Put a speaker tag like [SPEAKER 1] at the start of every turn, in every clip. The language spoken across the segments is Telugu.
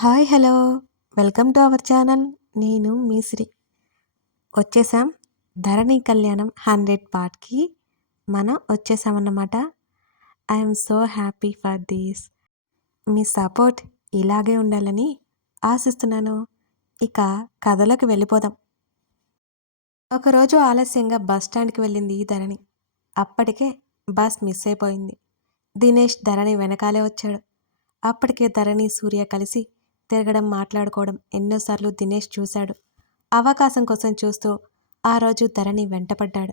[SPEAKER 1] Hi hello. Welcome to our channel. నేను మీశ్రీ వచ్చేసాం ధరణి కళ్యాణం హండ్రెడ్ పార్ట్కి. మనం వచ్చేసామన్నమాట. I'm so happy for these me support ఇలాగే ఉండాలని ఆశిస్తున్నాను. ఇక కథలోకి వెళ్ళిపోదాం. ఒకరోజు ఆలస్యంగా బస్ స్టాండ్కి వెళ్ళింది ఈ ధరణి. అప్పటికే బస్ మిస్ అయిపోయింది. దినేష్ ధరణి వెనకాలే వచ్చాడు. అప్పటికే ధరణి సూర్య కలిసి తిరగడం మాట్లాడుకోవడం ఎన్నోసార్లు దినేష్ చూశాడు. అవకాశం కోసం చూస్తూ ఆ రోజు ధరణి వెంటపడ్డాడు.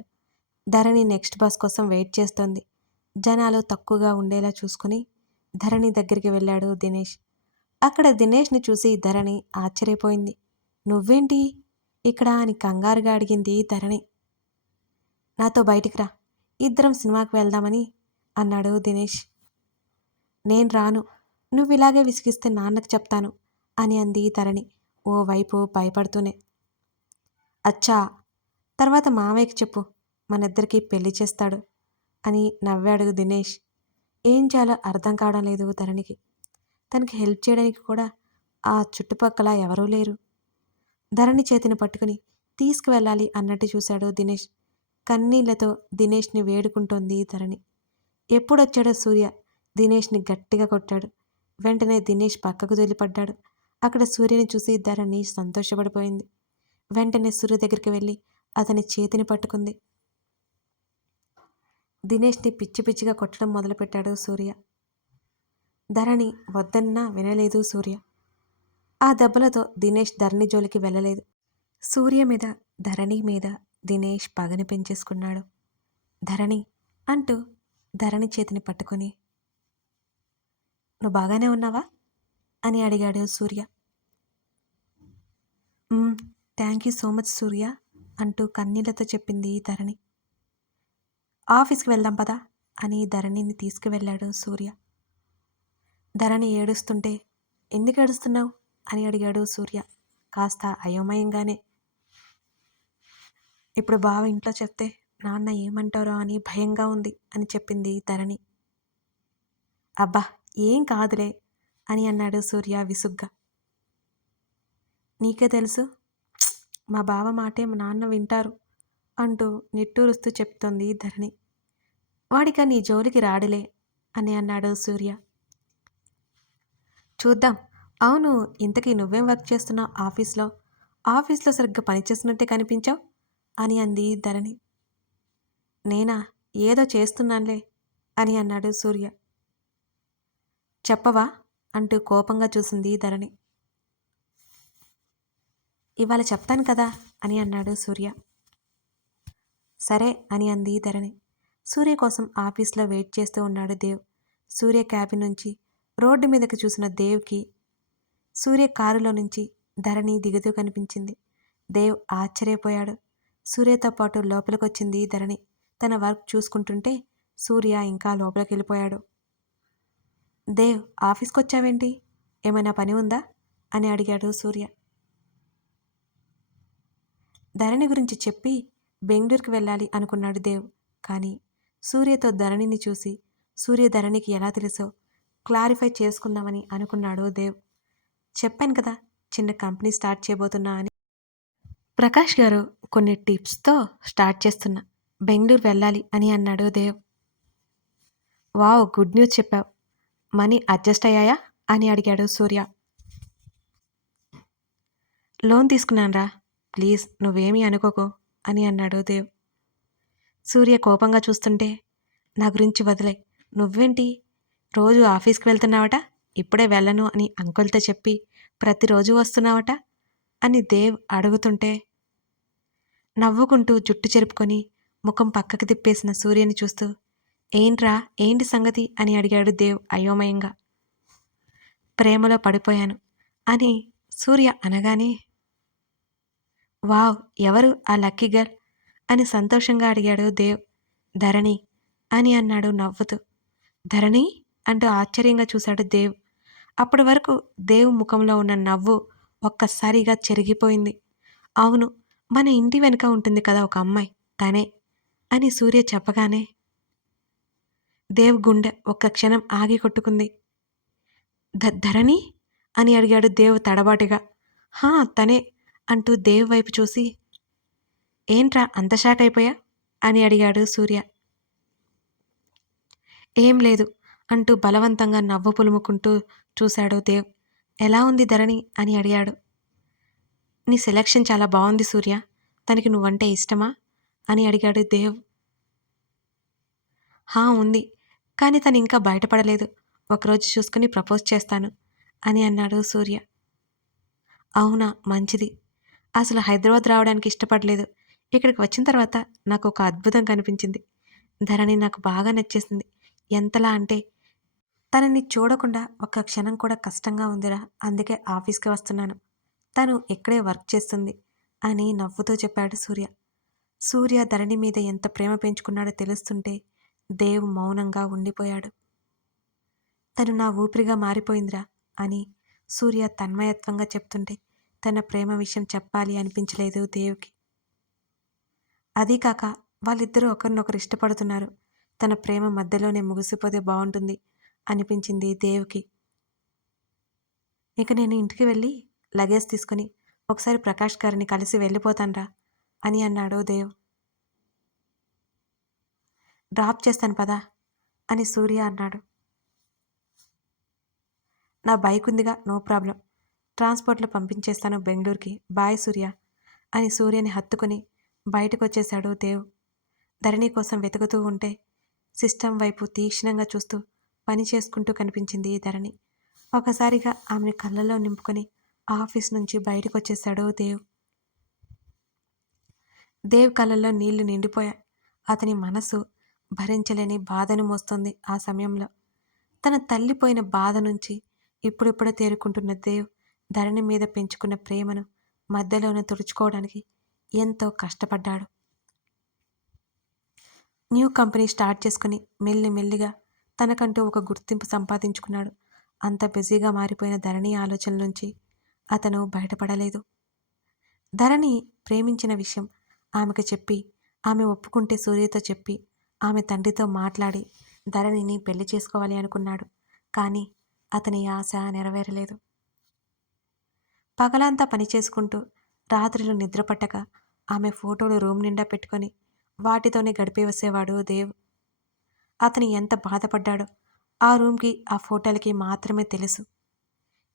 [SPEAKER 1] ధరణి నెక్స్ట్ బస్ కోసం వెయిట్ చేస్తోంది. జనాలు తక్కువగా ఉండేలా చూసుకుని ధరణి దగ్గరికి వెళ్ళాడు దినేష్. అక్కడ దినేష్ని చూసి ధరణి ఆశ్చర్యపోయింది. నువ్వేంటి? ఇక్కడ అని కంగారుగా అడిగింది ధరణి. నాతో బయటికి రా. ఇద్దరం సినిమాకి వెళ్దామని అన్నాడు దినేష్. నేను రాను. నువ్వు ఇలాగే విసిగిస్తే నాన్నకు చెప్తాను. అని అంది తరణి ఓవైపు భయపడుతూనే. అచ్చా తర్వాత మామయ్యకి చెప్పు మనిద్దరికీ పెళ్ళి చేస్తాడు అని నవ్వాడు దినేష్. ఏం చేయాలో అర్థం కావడం లేదు తరణికి. తనకి హెల్ప్ చేయడానికి కూడా ఆ చుట్టుపక్కల ఎవరూ లేరు. ధరణి చేతిని పట్టుకుని తీసుకువెళ్ళాలి అన్నట్టు చూశాడు దినేష్. కన్నీళ్ళతో దినేష్ని వేడుకుంటోంది ధరణి ఎప్పుడొచ్చాడో సూర్య దినేష్ని గట్టిగా కొట్టాడు. వెంటనే దినేష్ పక్కకు తొలిపడ్డాడు. అక్కడ సూర్యుని చూసి ధరణి సంతోషపడిపోయింది. వెంటనే సూర్య దగ్గరికి వెళ్ళి అతని చేతిని పట్టుకుంది. దినేష్ని పిచ్చి పిచ్చిగా కొట్టడం మొదలుపెట్టాడు సూర్య. ధరణి వద్దన్నా వినలేదు సూర్య. ఆ దెబ్బలతో దినేష్ ధరణి జోలికి వెళ్ళలేదు. సూర్య మీద ధరణి మీద దినేష్ పగని పెంచేసుకున్నాడు. ధరణి అంటూ ధరణి చేతిని పట్టుకొని నువ్వు బాగానే ఉన్నావా? అని అడిగాడు Surya. Thank you so much Surya అంటూ కన్నీళ్ళతో చెప్పింది ధరణి. ఆఫీస్కి వెళ్దాం పదా అని ధరణిని తీసుకువెళ్ళాడు సూర్య. ధరణి ఏడుస్తుంటే ఎందుకు ఏడుస్తున్నావు? అని అడిగాడు సూర్య కాస్త అయోమయంగానే. ఇప్పుడు బావ ఇంట్లో చెప్తే నాన్న ఏమంటారో అని భయంగా ఉంది అని చెప్పింది ధరణి. అబ్బా ఏం కాదులే అని అన్నాడు సూర్య విసుగ్గా. నీకే తెలుసు? మా బావ మాటే మా నాన్న వింటారు అంటూ నిట్టూరుస్తూ చెప్తోంది ధరణి. వాడిక నీ జోలికి రాడులే అని అన్నాడు సూర్య. చూద్దాం. అవును ఇంతకీ నువ్వేం వర్క్ చేస్తున్నావు ఆఫీస్లో? ఆఫీస్లో సరిగ్గా పనిచేస్తున్నట్టే కనిపించావు? అని అంది ధరణి. నేనా? ఏదో చేస్తున్నానులే అని అన్నాడు సూర్య. చెప్పవా? అంటూ కోపంగా చూసింది ధరణి. ఇవాళ చెప్తాను కదా అని అన్నాడు సూర్య. సరే అని అంది ధరణి. సూర్య కోసం ఆఫీస్లో వెయిట్ చేస్తూ ఉన్నాడు దేవ్. సూర్య క్యాబిన్ నుంచి రోడ్డు మీదకి చూసిన దేవ్కి సూర్య కారులో నుంచి ధరణి దిగుతూ కనిపించింది. దేవ్ ఆశ్చర్యపోయాడు. సూర్యతో పాటు లోపలికొచ్చింది ధరణి. తన వర్క్ చూసుకుంటుంటే సూర్య ఇంకా లోపలికి వెళ్ళిపోయాడు దేవ్ ఆఫీస్కి వచ్చావేంటి ఏమైనా పని ఉందా? అని అడిగాడు సూర్య. ధరణి గురించి చెప్పి బెంగళూరుకి వెళ్ళాలి అనుకున్నాడు దేవ్. కానీ సూర్యతో ధరణిని చూసి సూర్య ధరణికి ఎలా తెలుసో క్లారిఫై చేసుకుందామని అనుకున్నాడు దేవ్. చెప్పాను కదా చిన్న కంపెనీ స్టార్ట్ చేయబోతున్నా అని. ప్రకాష్ గారు కొన్ని టిప్స్తో స్టార్ట్ చేస్తున్నా బెంగళూరు వెళ్ళాలి అని అన్నాడు దేవ్. వావ్ గుడ్ న్యూస్ చెప్పావు. మనీ అడ్జస్ట్ అయ్యాయా అని అడిగాడు సూర్య. లోన్ తీసుకున్నానరా ప్లీజ్ నువ్వేమీ అనుకోకు అని అన్నాడు దేవ్. సూర్య కోపంగా చూస్తుంటే నా గురించి వదిలే. నువ్వేంటి? రోజు ఆఫీస్కి వెళ్తున్నావట? ఇప్పుడే వెళ్ళను అని అంకుల్తో చెప్పి ప్రతిరోజు వస్తున్నావట? అని దేవ్ అడుగుతుంటే నవ్వుకుంటూ జుట్టు చెరుపుకొని ముఖం పక్కకు తిప్పేసిన సూర్యని చూస్తూ ఏంట్రా ఏంటి సంగతి? అని అడిగాడు దేవ్ అయోమయంగా. ప్రేమలో పడిపోయాను అని సూర్య అనగానే వావ్ ఎవరు ఆ లక్కీ గర్ల్? అని సంతోషంగా అడిగాడు దేవ్. ధరణి అని అన్నాడు నవ్వుతూ. ధరణి అంటూ ఆశ్చర్యంగా చూశాడు దేవ్. అప్పటి వరకు దేవ్ ముఖంలో ఉన్న నవ్వు ఒక్కసారిగా చెరిగిపోయింది. అవును మన ఇంటి వెనుక ఉంటుంది కదా ఒక అమ్మాయి తనే అని సూర్య చెప్పగానే దేవ్ గుండె ఒక్క క్షణం ఆగి కొట్టుకుంది. ధరణి అని అడిగాడు దేవ్ తడబాటుగా. హా తనే అంటూ దేవ్ వైపు చూసి ఏంట్రా అంత షాక్ అయిపోయా? అని అడిగాడు సూర్య. ఏం లేదు అంటూ బలవంతంగా నవ్వు పులుముకుంటూ చూశాడు దేవ్. ఎలా ఉంది ధరణి? అని అడిగాడు. నీ సెలక్షన్ చాలా బాగుంది సూర్య. తనకి నువ్వంటే ఇష్టమా? అని అడిగాడు దేవ్. హా ఉంది. కానీ తను ఇంకా బయటపడలేదు. ఒకరోజు చూసుకుని ప్రపోజ్ చేస్తాను అని అన్నాడు సూర్య. అవునా మంచిది. అసలు హైదరాబాద్ రావడానికి ఇష్టపడలేదు. ఇక్కడికి వచ్చిన తర్వాత నాకు ఒక అద్భుతం కనిపించింది. ధరణి నాకు బాగా నచ్చేసింది. ఎంతలా అంటే తనని చూడకుండా ఒక్క క్షణం కూడా కష్టంగా ఉందిరా అందుకే ఆఫీస్కి వస్తున్నాను. తను ఇక్కడే వర్క్ చేస్తుంది అని నవ్వుతూ చెప్పాడు సూర్య. సూర్య ధరణి మీద ఎంత ప్రేమ పెంచుకున్నాడో తెలుస్తుంటే దేవ్ మౌనంగా ఉండిపోయాడు. తను నా ఊపిరిగా మారిపోయిందిరా అని సూర్య తన్మయత్వంగా చెప్తుంటే తన ప్రేమ విషయం చెప్పాలి అనిపించలేదు దేవ్కి. అదీ కాక వాళ్ళిద్దరూ ఒకరినొకరు ఇష్టపడుతున్నారు. తన ప్రేమ మధ్యలోనే ముగిసిపోతే బాగుంటుంది అనిపించింది దేవ్కి. ఇక నేను ఇంటికి వెళ్ళి లగేజ్ తీసుకుని ఒకసారి ప్రకాష్ గారిని కలిసి వెళ్ళిపోతాన్రా అని అన్నాడు దేవ్. డ్రాప్ చేస్తాను పదా అని సూర్య అన్నాడు. నా బైక్ ఉందిగా నో ప్రాబ్లం. ట్రాన్స్పోర్ట్లో పంపించేస్తాను బెంగళూరుకి. బాయ్ సూర్య అని సూర్యని హత్తుకుని బయటకు వచ్చేశాడు దేవ్. ధరణి కోసం వెతుకుతూ ఉంటే సిస్టమ్ వైపు తీక్షణంగా చూస్తూ పని చేసుకుంటూ కనిపించింది ధరణి. ఒకసారిగా ఆమెను కళ్ళలో నింపుకొని ఆఫీస్ నుంచి బయటకు వచ్చేశాడు దేవ్. దేవ్ కళ్ళల్లో నీళ్ళు నిండిపోయా. అతని మనసు భరించలేని బాధను మోస్తుంది ఆ సమయంలో. తన తల్లిపోయిన బాధ నుంచి ఇప్పుడిప్పుడే తేరుకుంటున్న దేవ్ ధరణి మీద పెంచుకున్న ప్రేమను మధ్యలోనే తుడుచుకోవడానికి ఎంతో కష్టపడ్డాడు. న్యూ కంపెనీ స్టార్ట్ చేసుకుని మెల్లి మెల్లిగా తనకంటూ ఒక గుర్తింపు సంపాదించుకున్నాడు. అంత బిజీగా మారిపోయిన ధరణి ఆలోచనల నుంచి అతను బయటపడలేదు. ధరణి ప్రేమించిన విషయం ఆమెకు చెప్పి ఆమె ఒప్పుకుంటే సూర్యతో చెప్పి ఆమె తండ్రితో మాట్లాడి ధరణిని పెళ్ళి చేసుకోవాలి అనుకున్నాడు. కానీ అతని ఆశ నెరవేరలేదు. పగలంతా పని చేసుకుంటూ రాత్రులు నిద్రపట్టక ఆమె ఫోటోలు రూమ్ నిండా పెట్టుకొని వాటితోనే గడిపేసేవాడు దేవ్. అతను ఎంత బాధపడ్డాడో ఆ రూమ్కి ఆ ఫోటోలకి మాత్రమే తెలుసు.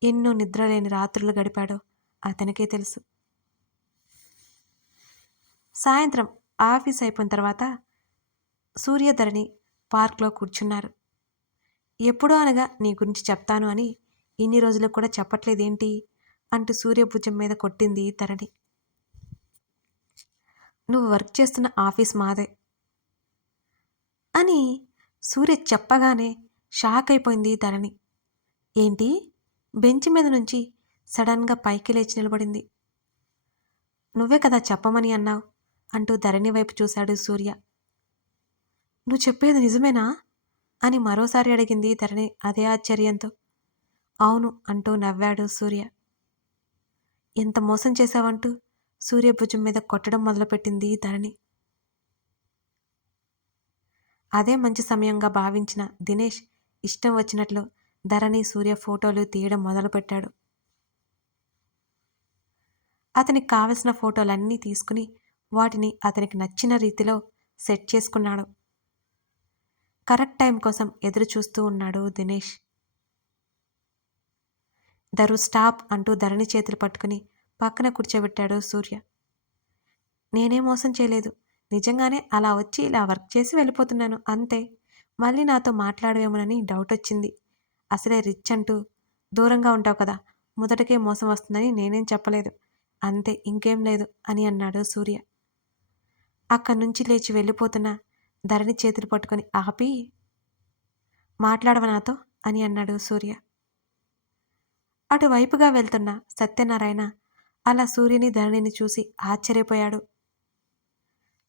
[SPEAKER 1] ఎన్నో నిద్రలేని రాత్రులు గడిపాడో అతనికే తెలుసు. సాయంత్రం ఆఫీస్ అయిపోయిన తర్వాత సూర్యధరణి పార్క్లో కూర్చున్నారు. ఎప్పుడో అనగా నీ గురించి చెప్తాను అని ఇన్ని రోజులకు కూడా చెప్పట్లేదేంటి? అంటూ సూర్యభుజం మీద కొట్టింది ధరణి నువ్వు వర్క్ చేస్తున్న ఆఫీస్ మాదే అని సూర్య చెప్పగానే షాక్ అయిపోయింది ధరణి ఏంటి? బెంచ్ మీద నుంచి సడన్గా పైకి లేచి నిలబడింది. నువ్వే కదా చెప్పమని అన్నావు అంటూ ధరణి వైపు చూశాడు సూర్య. నువ్వు చెప్పేది నిజమేనా? అని మరోసారి అడిగింది ధరణి అదే ఆశ్చర్యంతో. అవును అంటూ నవ్వాడు సూర్య. ఎంత మోసం చేశావంటూ సూర్య భుజం మీద కొట్టడం మొదలుపెట్టింది ధరణి. అదే మంచి సమయంగా భావించిన దినేష్ ఇష్టం వచ్చినట్లు ధరణి సూర్య ఫోటోలు తీయడం మొదలుపెట్టాడు. అతనికి కావలసిన ఫోటోలన్నీ తీసుకుని వాటిని అతనికి నచ్చిన రీతిలో సెట్ చేసుకున్నాడు. కరెక్ట్ టైం కోసం ఎదురు చూస్తూ ఉన్నాడు దినేష్. దరు స్టాప్ అంటూ ధరణి చేతులు పట్టుకుని పక్కన కూర్చోబెట్టాడు సూర్య. నేనే మోసం చేయలేదు. నిజంగానే అలా వచ్చి ఇలా వర్క్ చేసి వెళ్ళిపోతున్నాను. అంతే. మళ్ళీ నాతో మాట్లాడవేమోనని డౌట్ వచ్చింది. అసలే రిచ్ అంటూ దూరంగా ఉంటావు కదా. మొదటకే మోసం వస్తుందని నేనేం చెప్పలేదు. అంతే ఇంకేం లేదు అని అన్నాడు సూర్య. అక్కడి నుంచి లేచి వెళ్ళిపోతున్న ధరణి చేతులు పట్టుకొని ఆపి మాట్లాడవ నాతో అని అన్నాడు సూర్య. అటువైపుగా వెళ్తున్న సత్యనారాయణ అలా సూర్యుని ధరణిని చూసి ఆశ్చర్యపోయాడు.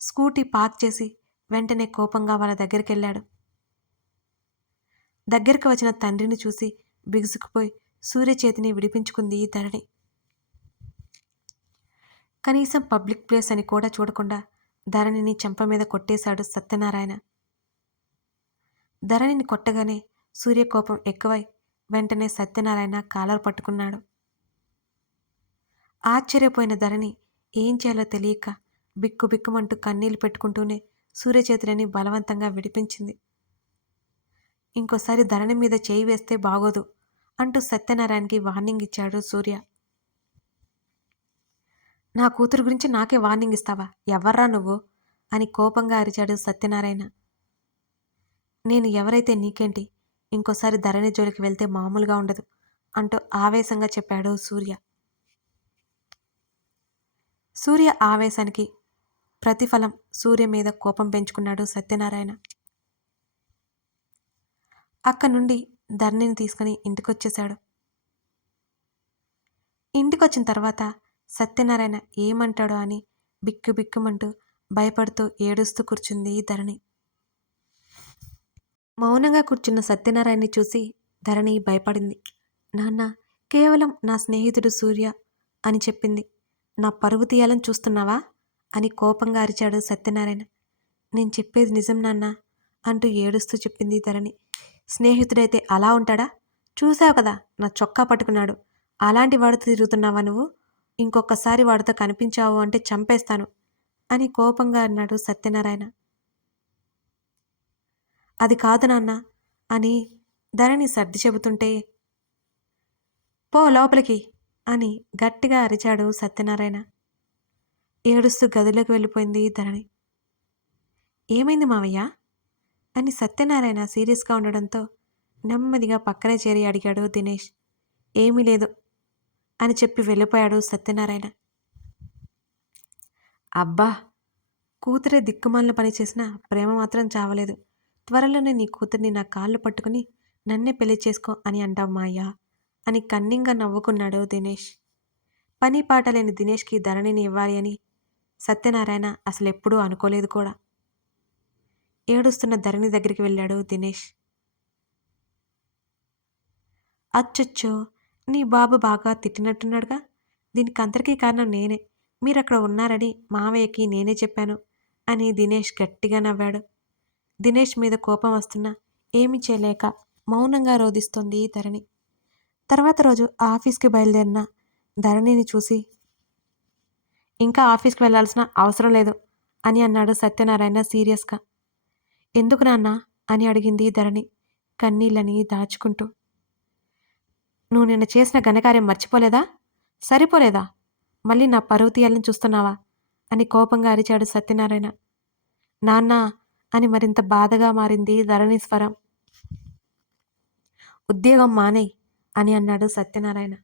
[SPEAKER 1] స్కూటీ పార్క్ చేసి వెంటనే కోపంగా వాళ్ళ దగ్గరికి వెళ్ళాడు దగ్గరికి వచ్చిన తండ్రిని చూసి బిగుసుకుపోయి సూర్య చేతిని విడిపించుకుంది ధరణి. కనీసం పబ్లిక్ ప్లేస్ అని కూడా చూడకుండా ధరణిని చెంప మీద కొట్టేశాడు సత్యనారాయణ. ధరణిని కొట్టగానే సూర్యకోపం ఎక్కువై వెంటనే సత్యనారాయణ కాలర్ పట్టుకున్నాడు. ఆశ్చర్యపోయిన ధరణి ఏం చేయాలో తెలియక బిక్కు బిక్కుమంటూ కన్నీళ్ళు పెట్టుకుంటూనే సూర్యచేతులని బలవంతంగా విడిపించింది. ఇంకోసారి ధరణి మీద చేయి వేస్తే బాగోదు అంటూ సత్యనారాయణకి వార్నింగ్ ఇచ్చాడు సూర్య. నా కూతురు గురించి నాకే వార్నింగ్ ఇస్తావా? ఎవర్రా నువ్వు? అని కోపంగా అరిచాడు సత్యనారాయణ. నేను ఎవరైతే నీకేంటి ఇంకోసారి ధరణి జోలికి వెళ్తే మామూలుగా ఉండదు అంటూ ఆవేశంగా చెప్పాడు సూర్య. సూర్య ఆవేశానికి ప్రతిఫలం సూర్య మీద కోపం పెంచుకున్నాడు సత్యనారాయణ. అక్కడి నుండి ధరణిని తీసుకుని ఇంటికొచ్చేశాడు. ఇంటికొచ్చిన తర్వాత సత్యనారాయణ ఏమంటాడో అని బిక్కు బిక్కుమంటూ భయపడుతూ ఏడుస్తూ కూర్చుంది ధరణి. మౌనంగా కూర్చున్న సత్యనారాయణని చూసి ధరణి భయపడింది. నాన్న కేవలం నా స్నేహితుడు సూర్య అని చెప్పింది. నా పరువు తీయాలని చూస్తున్నావా? అని కోపంగా అరిచాడు సత్యనారాయణ. నేను చెప్పేది నిజం నాన్న అంటూ ఏడుస్తూ చెప్పింది ధరణి. స్నేహితుడైతే అలా ఉంటాడా? చూసావు కదా నా చొక్కా పట్టుకున్నాడు. అలాంటి వాడితో తిరుగుతున్నావా నువ్వు? ఇంకొకసారి వాడితో కనిపించావు అంటే చంపేస్తాను అని కోపంగా అన్నాడు సత్యనారాయణ. అది కాదు నాన్న అని ధరణి సర్ది చెబుతుంటే పో లోపలికి. అని గట్టిగా అరిచాడు సత్యనారాయణ. ఏడుస్తూ గదిలోకి వెళ్ళిపోయింది ధరణి. ఏమైంది మావయ్య? అని సత్యనారాయణ సీరియస్గా ఉండడంతో నెమ్మదిగా పక్కనే చేరి అడిగాడు దినేష్. ఏమీ లేదు అని చెప్పి వెళ్ళిపోయాడు సత్యనారాయణ. అబ్బా! కూతురే దిక్కుమాలను పని చేసినా ప్రేమ మాత్రం చావలేదు. త్వరలోనే నీ కూతుర్ని నా కాళ్ళు పట్టుకుని నన్నే పెళ్ళి చేసుకో అని అంటావు మాయా అని కన్నింగా నవ్వుకున్నాడు దినేష్. పని పాట లేని దినేష్కి ధరణిని ఇవ్వాలి అని సత్యనారాయణ అసలు ఎప్పుడూ అనుకోలేదు కూడా. ఏడుస్తున్న ధరణి దగ్గరికి వెళ్ళాడు దినేష్. అచ్చొచ్చో నీ బాబు బాగా తిట్టినట్టున్నాడుగా. దీనికి అంతరికీ కారణం నేనే. మీరు అక్కడ ఉన్నారని మావయ్యకి నేనే చెప్పాను అని దినేష్ గట్టిగా నవ్వాడు. దినేష్ మీద కోపం వస్తున్నా ఏమి చేయలేక మౌనంగా రోధిస్తోంది ధరణి. తర్వాత రోజు ఆఫీస్కి బయలుదేరిన ధరణిని చూసి ఇంకా ఆఫీస్కి వెళ్ళాల్సిన అవసరం లేదు అని అన్నాడు సత్యనారాయణ సీరియస్గా. ఎందుకు నాన్న? అని అడిగింది ధరణి కన్నీళ్ళని దాచుకుంటూ. నువ్వు నిన్న చేసిన ఘనకార్యం మర్చిపోలేదా? సరిపోలేదా? మళ్ళీ నా పరువు తీయాలని చూస్తున్నావా? అని కోపంగా అరిచాడు సత్యనారాయణ. నాన్న అని మరింత బాధగా మారింది ధరణి స్వరం. ఉద్యోగం మానేయ్ అని అన్నాడు సత్యనారాయణ.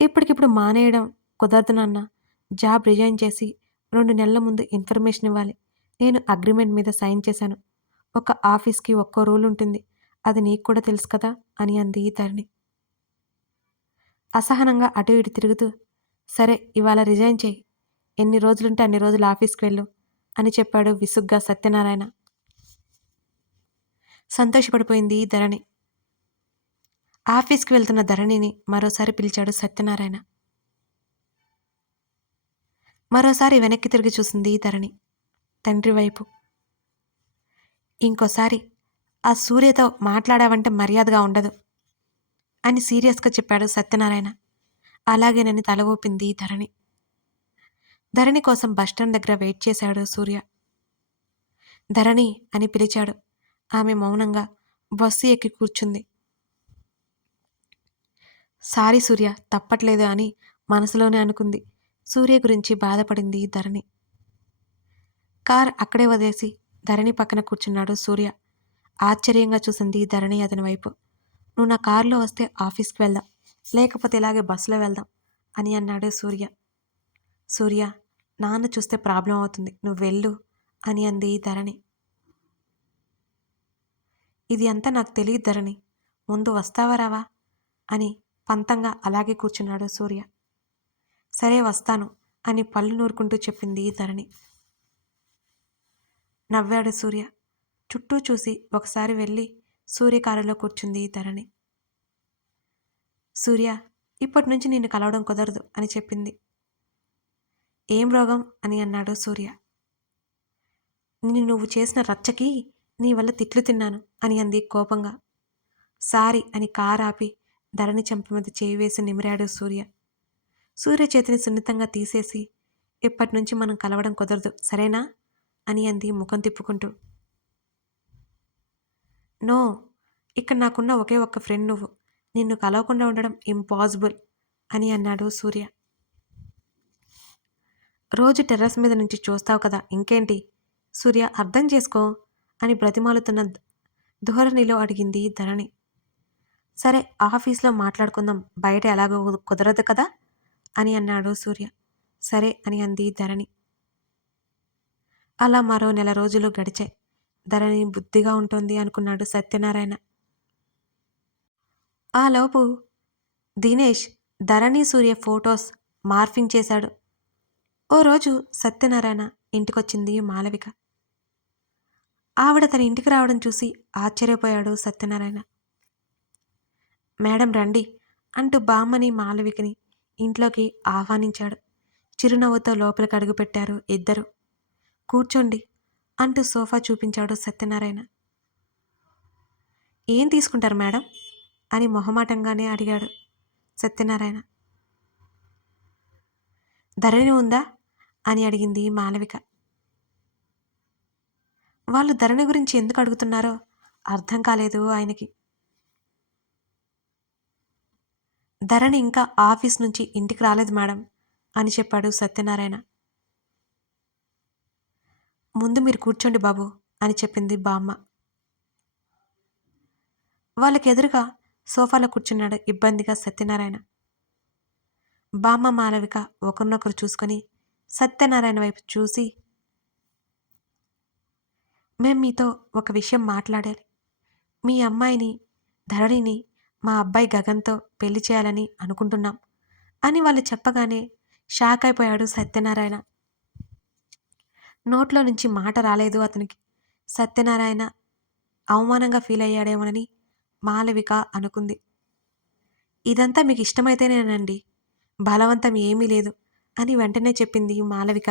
[SPEAKER 1] ఇప్పటికిప్పుడు మానేయడం కుదరదు నాన్న. జాబ్ రిజైన్ చేసి రెండు నెలల ముందు ఇన్ఫర్మేషన్ ఇవ్వాలి. నేను అగ్రిమెంట్ మీద సైన్ చేశాను. ఒక ఆఫీస్కి ఒక్కో రూల్ ఉంటుంది. అది నీకు కూడా తెలుసు కదా అని అంది తరుణి. అసహనంగా అటు ఇటు తిరుగుతూ సరే ఇవాళ రిజైన్ చేయి. ఎన్ని రోజులుంటే అన్ని రోజులు ఆఫీస్కి వెళ్ళు అని చెప్పాడు విసుగ్గా సత్యనారాయణ. సంతోషపడిపోయింది ధరణి ఆఫీస్కి వెళ్తున్న ధరణిని మరోసారి పిలిచాడు సత్యనారాయణ. మరోసారి వెనక్కి తిరిగి చూసింది ధరణి తండ్రి వైపు. ఇంకోసారి ఆ సూర్యతో మాట్లాడావంటే మర్యాదగా ఉండదు అని సీరియస్గా చెప్పాడు సత్యనారాయణ. అలాగేనని తల ఊపింది ధరణి. ధరణి కోసం బస్టాండ్ దగ్గర వెయిట్ చేశాడు సూర్య. ధరణి అని పిలిచాడు. ఆమె మౌనంగా బస్సు ఎక్కి కూర్చుంది. సారీ సూర్య తప్పట్లేదు అని మనసులోనే అనుకుంది. సూర్య గురించి బాధపడింది ధరణి. కార్ అక్కడే వదిలేసి ధరణి పక్కన కూర్చున్నాడు సూర్య. ఆశ్చర్యంగా చూసింది ధరణి అతని వైపు. నువ్వు నా కారులో వస్తే ఆఫీస్కి వెళ్దాం లేకపోతే ఇలాగే బస్సులో వెళ్దాం అని అన్నాడు సూర్య. సూర్య నాన్న చూస్తే ప్రాబ్లం అవుతుంది నువ్వు వెళ్ళు అని అంది ధరణి. ఇది అంతా నాకు తెలియదు ధరణి ముందు వస్తావా రావా అని పంతంగా అలాగే కూర్చున్నాడు సూర్య. సరే వస్తాను అని పళ్ళు నూరుకుంటూ చెప్పింది ధరణి. నవ్వాడు సూర్య. చుట్టూ చూసి ఒకసారి వెళ్ళి సూర్య కారులో కూర్చుంది ధరణి. సూర్య ఇప్పటి నుంచి నిన్ను కలవడం కుదరదు అని చెప్పింది. ఏం రోగం? అని అన్నాడు సూర్య. నిన్ను నువ్వు చేసిన రచ్చకి నీ వల్ల తిట్లు తిన్నాను అని అంది కోపంగా. సారీ అని కారు ఆపి ధరణి చెంప మీద చేయి వేసి నిమిరాడు సూర్య. సూర్య చేతిని సున్నితంగా తీసేసి ఇప్పటి నుంచి మనం కలవడం కుదరదు సరేనా? అని అంది ముఖం తిప్పుకుంటూ. నో ఇక్కడ నాకున్న ఒకే ఒక్క ఫ్రెండ్ నువ్వు. నిన్ను కలవకుండా ఉండడం ఇంపాసిబుల్ అని అన్నాడు సూర్య. రోజు టెర్రస్ మీద నుంచి చూస్తావు కదా ఇంకేంటి? సూర్య అర్థం చేసుకో అని బ్రతిమాలుతున్న ధోరణిలో అడిగింది ధరణి. సరే ఆఫీస్లో మాట్లాడుకుందాం. బయట ఎలాగో కుదరదు కదా? అని అన్నాడు సూర్య. సరే అని అంది ధరణి. అలా మరో నెల రోజులు గడిచాయి. ధరణి బుద్ధిగా ఉంటుంది అనుకున్నాడు సత్యనారాయణ. ఆ లోపు దినేష్ ధరణి సూర్య ఫొటోస్ మార్ఫింగ్ చేశాడు. ఓ రోజు సత్యనారాయణ ఇంటికొచ్చింది మాలవిక. ఆవిడ తన ఇంటికి రావడం చూసి ఆశ్చర్యపోయాడు సత్యనారాయణ. మేడం రండి అంటూ బామ్మని మాలవికని ఇంట్లోకి ఆహ్వానించాడు. చిరునవ్వుతో లోపలికి అడుగుపెట్టారు ఇద్దరు. కూర్చోండి అంటూ సోఫా చూపించాడు సత్యనారాయణ. ఏం తీసుకుంటారు మేడం? అని మొహమాటంగానే అడిగాడు సత్యనారాయణ. ధరణి ఉందా? అని అడిగింది మాలవిక వాళ్ళు ధరణి గురించి ఎందుకు అడుగుతున్నారో అర్థం కాలేదు ఆయనకి. ధరణి ఇంకా ఆఫీస్ నుంచి ఇంటికి రాలేదు మేడం అని చెప్పాడు సత్యనారాయణ. ముందు మీరు కూర్చోండి బాబు అని చెప్పింది బామ్మ. వాళ్ళకి ఎదురుగా సోఫాలో కూర్చున్నాడు ఇబ్బందిగా సత్యనారాయణ. బామ్మ మాలవిక ఒకరినొకరు చూసుకొని సత్యనారాయణ వైపు చూసి మేం మీతో ఒక విషయం మాట్లాడాలి. మీ అమ్మాయిని ధరణిని మా అబ్బాయి గగన్తో పెళ్ళి చేయాలని అనుకుంటున్నాం అని వాళ్ళు చెప్పగానే షాక్ అయిపోయాడు సత్యనారాయణ. నోట్లో నుంచి మాట రాలేదు అతనికి. సత్యనారాయణ అవమానంగా ఫీల్ అయ్యాడేమోనని మాలవిక అనుకుంది. ఇదంతా మీకు ఇష్టమైతేనేనండి. బలవంతం ఏమీ లేదు అని వెంటనే చెప్పింది మాలవిక.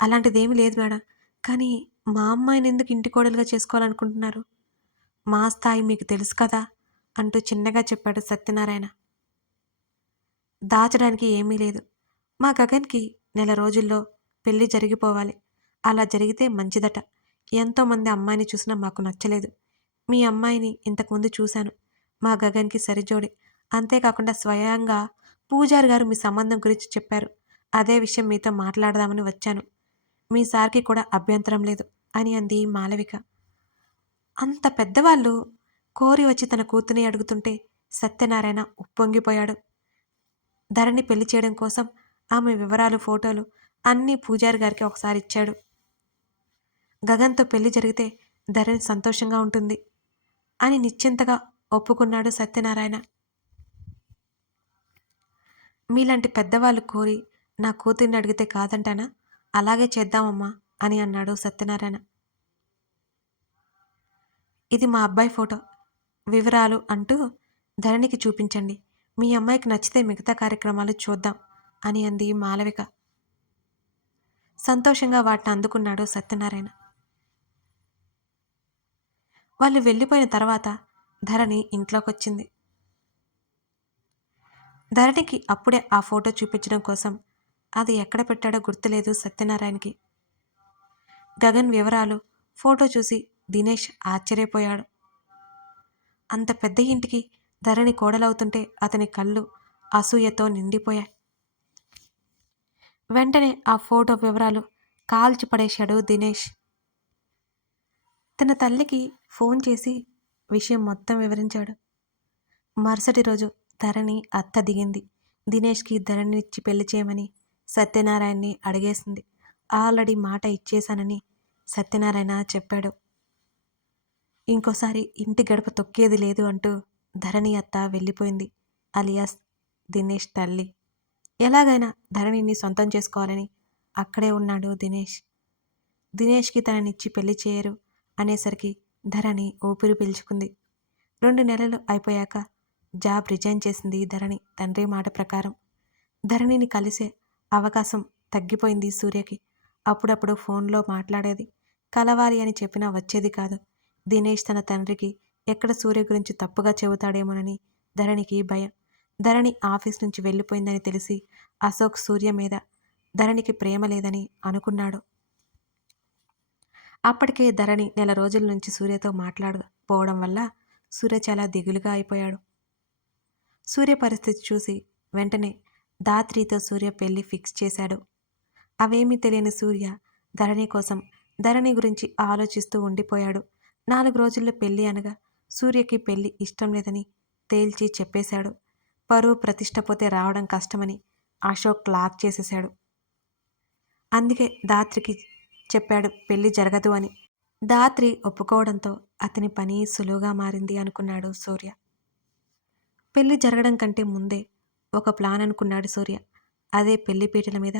[SPEAKER 1] అలాంటిదేమీ లేదు మేడం కానీ మా అమ్మాయిని ఎందుకు ఇంటి కోడలుగా చేసుకోవాలనుకుంటున్నారు? మా స్థాయి మీకు తెలుసు కదా. అంటూ చిన్నగా చెప్పాడు సత్యనారాయణ. దాచడానికి ఏమీ లేదు. మా గగన్కి నెల రోజుల్లో పెళ్ళి జరిగిపోవాలి. అలా జరిగితే మంచిదట. ఎంతోమంది అమ్మాయిని చూసినా మాకు నచ్చలేదు. మీ అమ్మాయిని ఇంతకుముందు చూశాను. మా గగన్కి సరిజోడి. అంతేకాకుండా స్వయంగా పూజారి గారు మీ సంబంధం గురించి చెప్పారు. అదే విషయం మీతో మాట్లాడదామని వచ్చాను. మీ సార్కి కూడా అభ్యంతరం లేదు అని అంది మాలవిక. అంత పెద్దవాళ్ళు కోరి వచ్చి తన కూతుని అడుగుతుంటే సత్యనారాయణ ఉప్పొంగిపోయాడు. ధరణి పెళ్ళి చేయడం కోసం ఆమె వివరాలు ఫోటోలు అన్నీ పూజారి గారికి ఒకసారి ఇచ్చాడు. గగన్తో పెళ్ళి జరిగితే ధరణి సంతోషంగా ఉంటుంది అని నిశ్చింతగా ఒప్పుకున్నాడు సత్యనారాయణ. మీలాంటి పెద్దవాళ్ళు కోరి నా కూతుర్ని అడిగితే కాదంటానా? అలాగే చేద్దామమ్మా అని అన్నాడు సత్యనారాయణ. ఇది మా అబ్బాయి ఫోటో. వివరాలు అంటూ ధరణికి చూపించండి. మీ అమ్మాయికి నచ్చితే మిగతా కార్యక్రమాలు చూద్దాం అని అంది మాలవిక. సంతోషంగా వాటిని అందుకున్నాడు సత్యనారాయణ. వాళ్ళు వెళ్ళిపోయిన తర్వాత ధరణి ఇంట్లోకి వచ్చింది ధరణికి అప్పుడే ఆ ఫోటో చూపించడం కోసం అది ఎక్కడ పెట్టాడో గుర్తులేదు సత్యనారాయణకి. గగన్ వివరాలు ఫోటో చూసి దినేష్ ఆశ్చర్యపోయాడు. అంత పెద్ద ఇంటికి ధరణి కోడలవుతుంటే అతని కళ్ళు అసూయతో నిండిపోయాయి. వెంటనే ఆ ఫోటో వివరాలు కాల్చి పడేశాడు దినేష్. తన తల్లికి ఫోన్ చేసి విషయం మొత్తం వివరించాడు. మరుసటి రోజు ధరణి అత్త దిగింది. దినేష్కి ధరణి ఇచ్చి పెళ్ళి చేయమని సత్యనారాయణని అడిగేసింది. ఆల్రెడీ మాట ఇచ్చేశానని సత్యనారాయణ చెప్పాడు. ఇంకోసారి ఇంటి గడప తొక్కేది లేదు అంటూ ధరణి అత్త వెళ్ళిపోయింది. అలియాస్ దినేష్ తల్లి. ఎలాగైనా ధరణిని సొంతం చేసుకోవాలని అక్కడే ఉన్నాడు దినేష్. దినేష్కి తననిచ్చి పెళ్ళి చేయరు అనేసరికి ధరణి ఊపిరి పీల్చుకుంది. రెండు నెలలు అయిపోయాక జాబ్ రిజైన్ చేసింది ధరణి తండ్రి మాట ప్రకారం. ధరణిని కలిసే అవకాశం తగ్గిపోయింది సూర్యకి. అప్పుడప్పుడు ఫోన్లో మాట్లాడేది కలవాలి అని చెప్పినా వచ్చేది కాదు. దినేష్ తన తండ్రికి ఎక్కడ సూర్య గురించి తప్పుగా చెబుతాడేమోనని ధరణికి భయం. ధరణి ఆఫీస్ నుంచి వెళ్ళిపోయిందని తెలిసి అశోక్ సూర్య మీద ధరణికి ప్రేమ లేదని అనుకున్నాడు. అప్పటికే ధరణి నెల రోజుల నుంచి సూర్యతో మాట్లాడకపోవడం వల్ల సూర్య చాలా దిగులుగా అయిపోయాడు. సూర్య పరిస్థితి చూసి వెంటనే దాత్రితో సూర్య పెళ్ళి ఫిక్స్ చేశాడు. అవేమీ తెలియని సూర్య ధరణి కోసం ధరణి గురించి ఆలోచిస్తూ ఉండిపోయాడు. నాలుగు రోజుల్లో పెళ్ళి అనగా సూర్యకి పెళ్ళి ఇష్టం లేదని తేల్చి చెప్పేశాడు. పరువు ప్రతిష్ట పోతే రావడం కష్టమని అశోక్ లాక్ చేసేశాడు. అందుకే దాత్రికి చెప్పాడు పెళ్ళి జరగదు అని. దాత్రి ఒప్పుకోవడంతో అతని పని సులువుగా మారింది అనుకున్నాడు సూర్య. పెళ్ళి జరగడం కంటే ముందే ఒక ప్లాన్ అనుకున్నాడు సూర్య. అదే పెళ్ళి పీటల మీద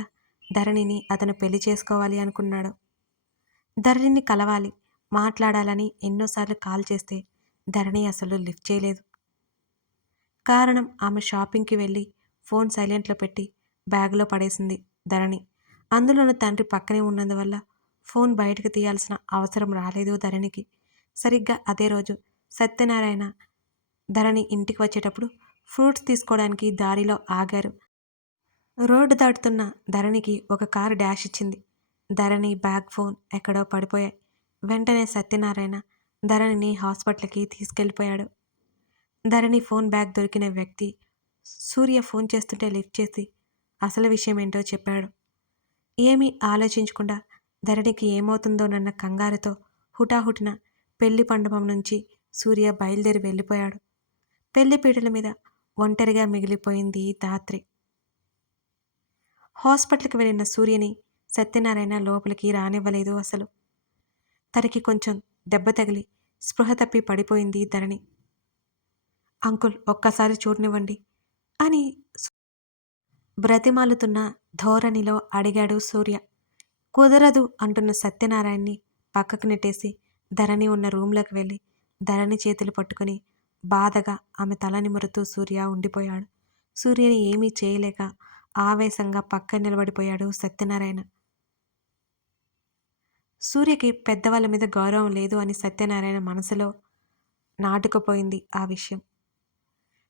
[SPEAKER 1] ధరణిని అతను పెళ్ళి చేసుకోవాలి అనుకున్నాడు. ధరణిని కలవాలి మాట్లాడాలని ఎన్నోసార్లు కాల్ చేస్తే ధరణి అసలు లిఫ్ట్ చేయలేదు. కారణం ఆమె షాపింగ్కి వెళ్ళి ఫోన్ సైలెంట్లో పెట్టి బ్యాగ్లో పడేసింది ధరణి. అందులోనూ తండ్రి పక్కనే ఉన్నందువల్ల ఫోన్ బయటకు తీయాల్సిన అవసరం రాలేదు ధరణికి. సరిగ్గా అదే రోజు సత్యనారాయణ ధరణి ఇంటికి వచ్చేటప్పుడు ఫ్రూట్స్ తీసుకోవడానికి దారిలో ఆగారు. రోడ్డు దాటుతున్న ధరణికి ఒక కారు డాష్ ఇచ్చింది. ధరణి బ్యాగ్ ఫోన్ ఎక్కడో పడిపోయాయి. వెంటనే సత్యనారాయణ ధరణిని హాస్పిటల్కి తీసుకెళ్ళిపోయాడు. ధరణి ఫోన్ బ్యాగ్ దొరికిన వ్యక్తి సూర్య ఫోన్ చేస్తుంటే లిఫ్ట్ చేసి అసలు విషయం ఏంటో చెప్పాడు. ఏమీ ఆలోచించకుండా ధరణికి ఏమవుతుందోనన్న కంగారుతో హుటాహుటిన పెళ్ళి మండపం నుంచి సూర్య బయలుదేరి వెళ్ళిపోయాడు. పెళ్ళి పీటల మీద ఒంటరిగా మిగిలిపోయింది ధాత్రి. హాస్పిటల్కి వెళ్ళిన సూర్యని సత్యనారాయణ లోపలికి రానివ్వలేదు అసలు. తనకి కొంచెం దెబ్బ తగిలి స్పృహ తప్పి పడిపోయింది ధరణి. అంకుల్ ఒక్కసారి చూడనివ్వండి అని బ్రతిమాలుతున్న ధోరణిలో అడిగాడు సూర్య. కుదరదు అంటున్న సత్యనారాయణ్ణి పక్కకు నెట్టేసి ధరణి ఉన్న రూమ్లోకి వెళ్ళి ధరణి చేతులు పట్టుకుని బాధగా ఆమె తల నిమురుతూ సూర్య ఉండిపోయాడు. సూర్యని ఏమీ చేయలేక ఆవేశంగా పక్క నిలబడిపోయాడు సత్యనారాయణ. సూర్యకి పెద్దవాళ్ళ మీద గౌరవం లేదు అని సత్యనారాయణ మనసులో నాటుకుపోయింది ఆ విషయం.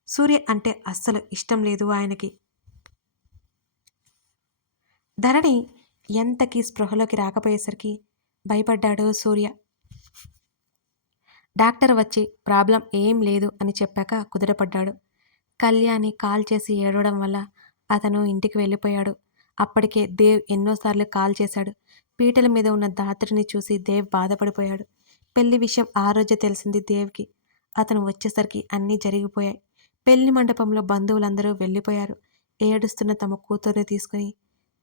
[SPEAKER 1] సూర్య అంటే అస్సలు ఇష్టం లేదు ఆయనకి. ధరణి ఎంతకి స్పృహలోకి రాకపోయేసరికి భయపడ్డాడు సూర్య. డాక్టర్ వచ్చి ప్రాబ్లం ఏం లేదు అని చెప్పాక కుదిరపడ్డాడు కళ్యాణి కాల్ చేసి ఏడవడం వల్ల అతను ఇంటికి వెళ్ళిపోయాడు. అప్పటికే దేవ్ ఎన్నోసార్లు కాల్ చేశాడు. పీటల మీద ఉన్న దాత్రిని చూసి దేవ్ బాధపడిపోయాడు. పెళ్ళి విషయం ఆ రోజే తెలిసింది దేవ్కి. అతను వచ్చేసరికి అన్నీ జరిగిపోయాయి. పెళ్ళి మండపంలో బంధువులందరూ వెళ్ళిపోయారు. ఏడుస్తున్న తమ కూతుర్ని తీసుకుని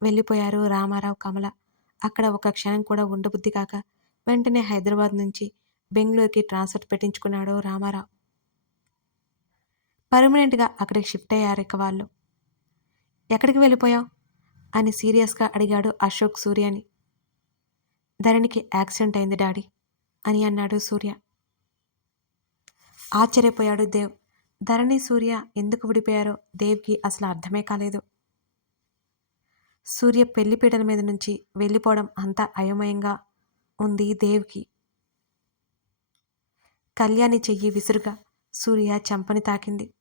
[SPEAKER 1] వెళ్ళిపోయారు రామారావు కమల. అక్కడ ఒక క్షణం కూడా ఉండబుద్ధి కాక వెంటనే హైదరాబాద్ నుంచి బెంగళూరుకి ట్రాన్స్ఫర్ పెట్టించుకున్నాడు రామారావు. పర్మనెంట్గా అక్కడికి షిఫ్ట్ అయ్యారు ఇక వాళ్ళు. ఎక్కడికి వెళ్ళిపోయావు? అని సీరియస్గా అడిగాడు అశోక్ సూర్యని. ధరణికి యాక్సిడెంట్ అయింది డాడీ అని అన్నాడు సూర్య. ఆశ్చర్యపోయాడు దేవ్. ధరణి సూర్య ఎందుకు విడిపోయారో దేవ్కి అసలు అర్థమే కాలేదు. సూర్య పెళ్ళిపీటల మీద నుంచి వెళ్ళిపోవడం అంతా అయోమయంగా ఉంది దేవ్కి. కళ్యాణి చెయ్యి విసురుగా సూర్య చంపని తాకింది.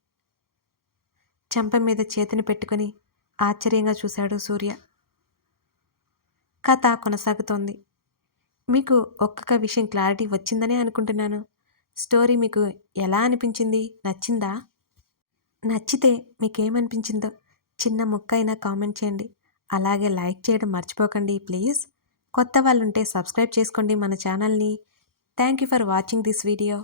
[SPEAKER 1] చంప మీద చేతిని పెట్టుకుని ఆశ్చర్యంగా చూశాడు సూర్య. కథ కొనసాగుతోంది. మీకు ఒక్కొక్క విషయం క్లారిటీ వచ్చిందనే అనుకుంటున్నాను. స్టోరీ మీకు ఎలా అనిపించింది? నచ్చిందా? నచ్చితే మీకేమనిపించిందో చిన్న ముక్క అయినా కామెంట్ చేయండి. అలాగే లైక్ చేయడం మర్చిపోకండి ప్లీజ్. కొత్త వాళ్ళుంటే సబ్స్క్రైబ్ చేసుకోండి మన ఛానల్ని. Thank you for watching this video.